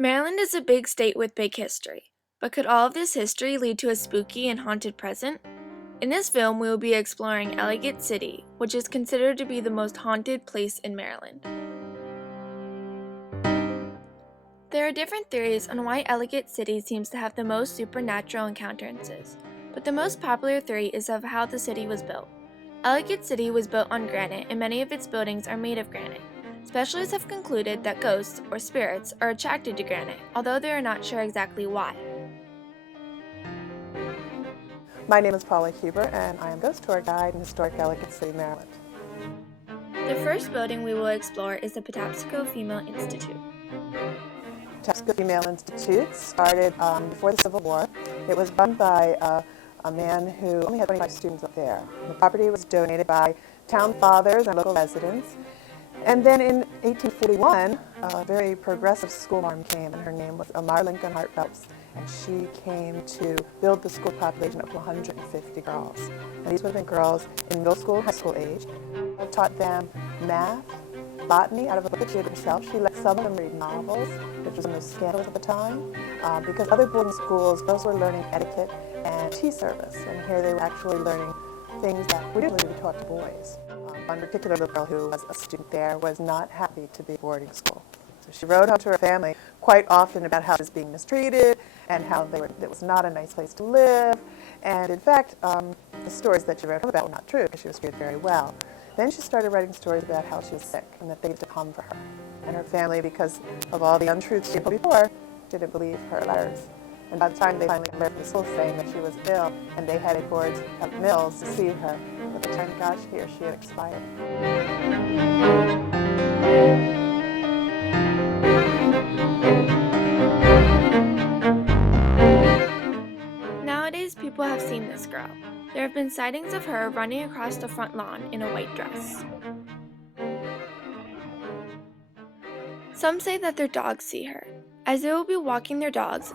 Maryland is a big state with big history, but could all of this history lead to a spooky and haunted present? In this film, we will be exploring Ellicott City, which is considered to be the most haunted place in Maryland. There are different theories on why Ellicott City seems to have the most supernatural encounters, but the most popular theory is of how the city was built. Ellicott City was built on granite, and many of its buildings are made of granite. Specialists have concluded that ghosts, or spirits, are attracted to granite, although they are not sure exactly why. My name is Paula Huber, and I am Ghost Tour Guide in historic Ellicott City, Maryland. The first building we will explore is the Patapsco Female Institute. Patapsco Female Institute started before the Civil War. It was run by a man who only had 25 students up there. The property was donated by town fathers and local residents. And then in 1841, a very progressive school marm came, and her name was Elmira Lincoln Hart Phelps. And she came to build the school population up to 150 girls. And these would have been girls in middle school and high school age. I taught them math, botany out of a book that she had herself. She let some of them read novels, which was the most scandalous at the time, because other boarding schools, girls were learning etiquette and tea service. And here they were actually learning things that were usually be taught to boys. One particular little girl who was a student there was not happy to be at boarding school. So she wrote home to her family quite often about how she was being mistreated and how it was not a nice place to live. And in fact, the stories that she wrote home about were not true because she was treated very well. Then she started writing stories about how she was sick and that they had to come for her. And her family, because of all the untruths she had told before, didn't believe her letters. And by the time they finally got the school saying that she was ill, and they headed towards Mills to see her, by the time they got here, she had expired. Nowadays, people have seen this girl. There have been sightings of her running across the front lawn in a white dress. Some say that their dogs see her. As they will be walking their dogs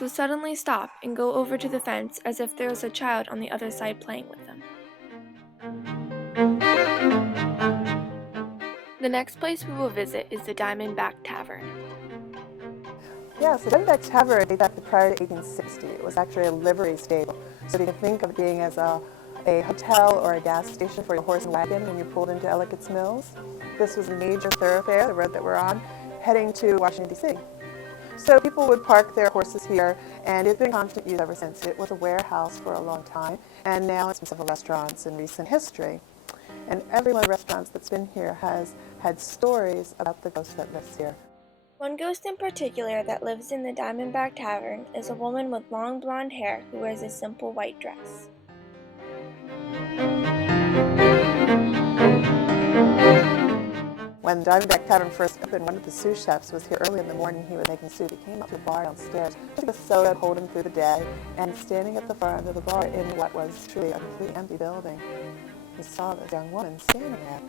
will suddenly stop and go over to the fence as if there was a child on the other side playing with them. The next place we will visit is the Diamondback Tavern. Yes, the Diamondback Tavern dates back to prior to 1860. It was actually a livery stable. So you can think of it being as a hotel or a gas station for your horse and wagon when you pulled into Ellicott's Mills. This was a major thoroughfare, the road that we're on, heading to Washington, D.C. So people would park their horses here, and it's been constant use ever since. It was a warehouse for a long time, and now it's been several restaurants in recent history. And every one of the restaurants that's been here has had stories about the ghost that lives here. One ghost in particular that lives in the Diamondback Tavern is a woman with long blonde hair who wears a simple white dress. When the Diamondback Tavern first opened, one of the sous chefs was here early in the morning. He was making soup. He came up to the bar downstairs, took a soda, hold him through the day, and standing at the far end of the bar in what was truly a completely empty building, he saw this young woman standing there.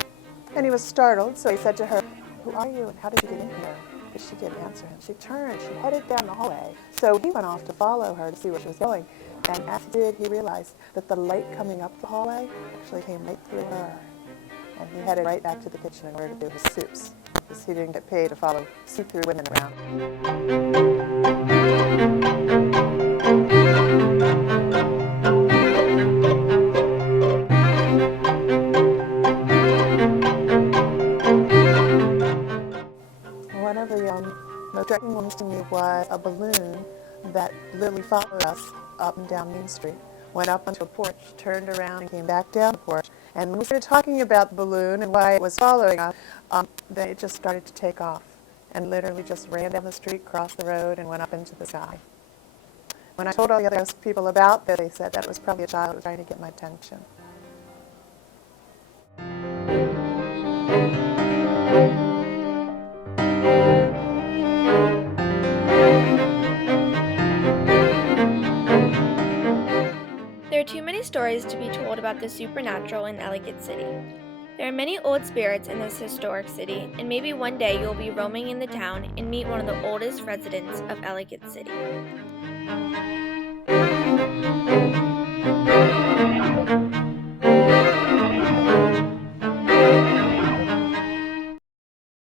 And he was startled, so he said to her, "Who are you and how did you get in here?" But she didn't answer him. She turned, she headed down the hallway. So he went off to follow her to see where she was going. And as he did, he realized that the light coming up the hallway actually came right through her. And he headed right back to the kitchen in order to do his soups, because he didn't get paid to follow see-through women around. One of the most striking ones to me was a balloon that literally followed us up and down Main Street. Went up onto a porch, turned around, and came back down the porch. And when we started talking about the balloon and why it was following us, then it just started to take off and literally just ran down the street, crossed the road, and went up into the sky. When I told all the other people about this, they said that it was probably a child that was trying to get my attention. There are too many stories to be told about the supernatural in Ellicott City. There are many old spirits in this historic city, and maybe one day you'll be roaming in the town and meet one of the oldest residents of Ellicott City.